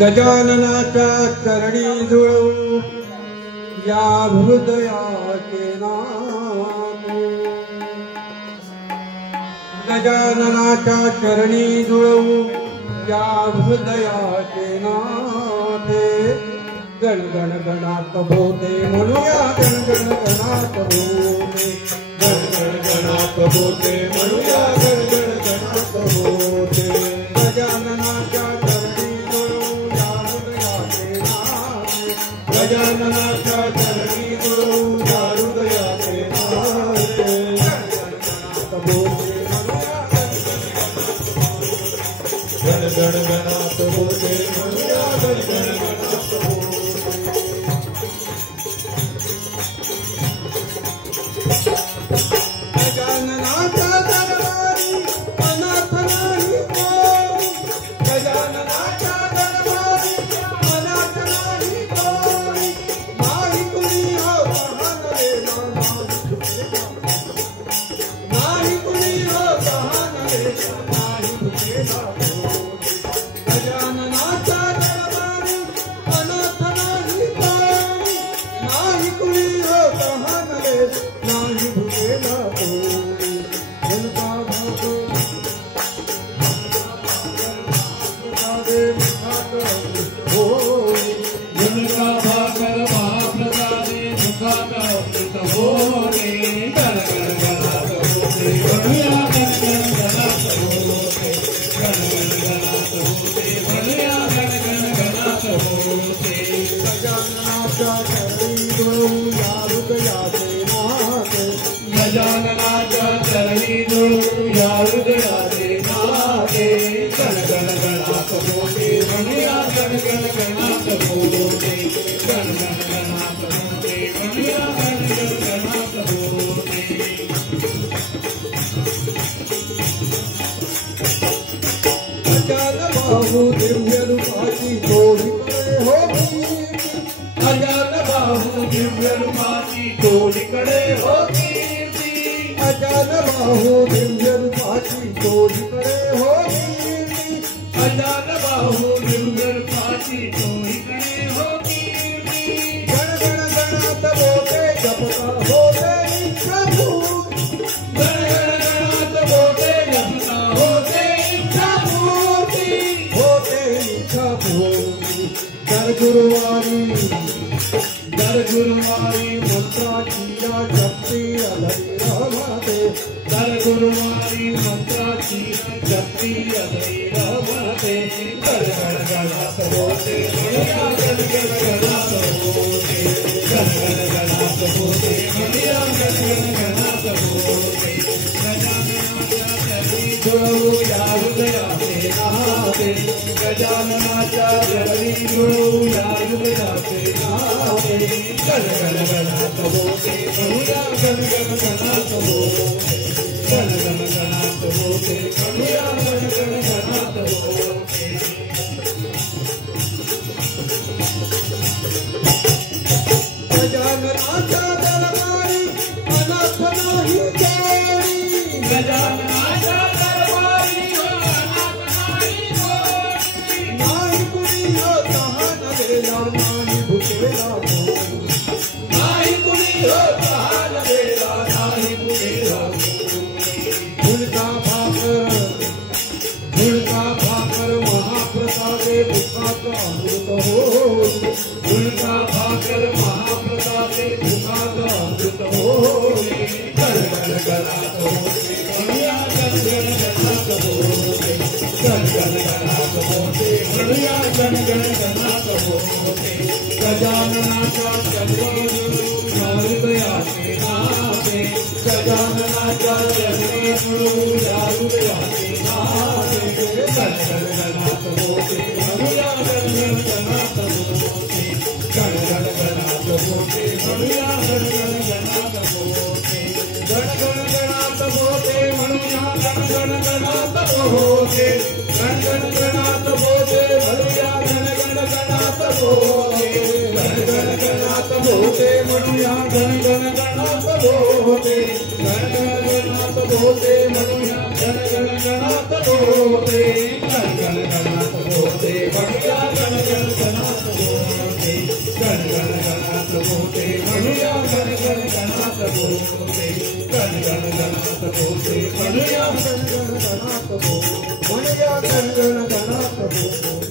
गजाननाच्या चरणी जुळवू या हृदयाचे नाम। गजाननाच्या चरणी जुळवू या हृदयाचे नाथे। गण गण गणात भोते म्हणूया गण गण गणात भोते। गण गण गणात भोते म्हणूया गण गण गणात भोते। गजाननाच्या चरणी जुळवू या हृदयाचे नाथे। गजाननाच्या चरणी जुळवू या हृदयाचे नाथे। गण गण गणात भोते म्हणूया गण गण गणात भोते म्हणूया गण गण गणात भोते। गजाननाच्या दरबारी अनाथ नाही कोणी। गजाननाच्या दरबारी अनाथ नाही कोणी। नाही कुणी हो कहाणलेला नाही कुणी हो कहाणलेला नाही भुकेला कोणी। गजाननाच्या दरबारी अनाथ नाही कोणी। नाही कुणी हो कहाणलेला नाही भुकेला कोणी। मुलगा भागो मुलगा भाकर महाप्रसादे मुखात अमृत होणे। गण गण गणात होते म्हणूया गण गण गणात होते। गण गण गणात होते म्हणूया गण गण गणात होते। गजाननाच्या चरणी जुळवू या हृदयाचे नाथे। गजाननाच्या चरणी जुळवू या हृदयाचे नाथे। गण गण गणात होते म्हणूया गण गण गणात होते। गण गण गणात होते म्हणूया गण गण गणात होते। अजान बाहू दिव्य रूपाची तोडीकडे होती। अजान बाहू दिव्य रूपाची तोडीकडे होती। अजान बाहू दिव्य रूपाची तोडीकडे होती। अजान बाहू दिव्य रूपाची तोडीकडे होती। गण गण गणात बोटे जपता होते इच्छाभूत। गण गण गणात होते जपता होते इच्छाभूती। होते इच्छाभूती। दर गुरुवारी मंत्राची या जपती अलई रमते। दर गुरुवारी मंत्राची जपती अलई रमते। गण गण गणात होते म्हणूया गण गण गणात होते। गण गण गणात होते म्हणूया गण गण गणात होते। गजाननाच्या चरणी जुळवू या हृदयाचे नाथे। गजाननाच्या चरणी जुळवू या हृदयाचे नाथे। गण गण गणात होते म्हणूया गण गण गणात होते। गण गण गणात होते म्हणूया गण गण गणात होते। गजाननाच्या दरबारी अनाथ नाही कोणी। गजाननाच्या दरबारी अनाथ नाही कोणी। नाही कुणी हो कहाणलेला नाही भुकेला कोणी। नाही कुणी हो कहाणलेला नाही भुकेला कोणी। झुणका भाकर महाप्रसादे मुखात अमृत होई। झुणका भाकर महाप्रसादे मुखात अमृत होणे। गण गण गणात होते म्हणूया गण गण गणात होते। गण गण गणात होते म्हणूया गण गण गणात होते। गजाननाच्या चरणी जुळवू या हृदयाचे नाथे। गजाननाच्या चरणी जुळवू या हृदयाचे नाथे। गण गण गणात होते म्हणूया गण गण गणात होते। गण गण गणात होते म्हणूया गण गण गणात होते। गण गण गणात होते म्हणूया गण गण गणात होते। गण गण गणात होते म्हणूया गण गण गणात होते। गण गण गणात होते म्हणूया गण गण गणात होते। गण गण गणात होते म्हणूया गण गण गणात होते। गण गण गणात होते म्हणूया गण बोलते म्हणूया गण गण गणात बोलते गण गण गणात बोलते म्हणूया गण गण गणात बोलते म्हणूया गण गण गणात बोलते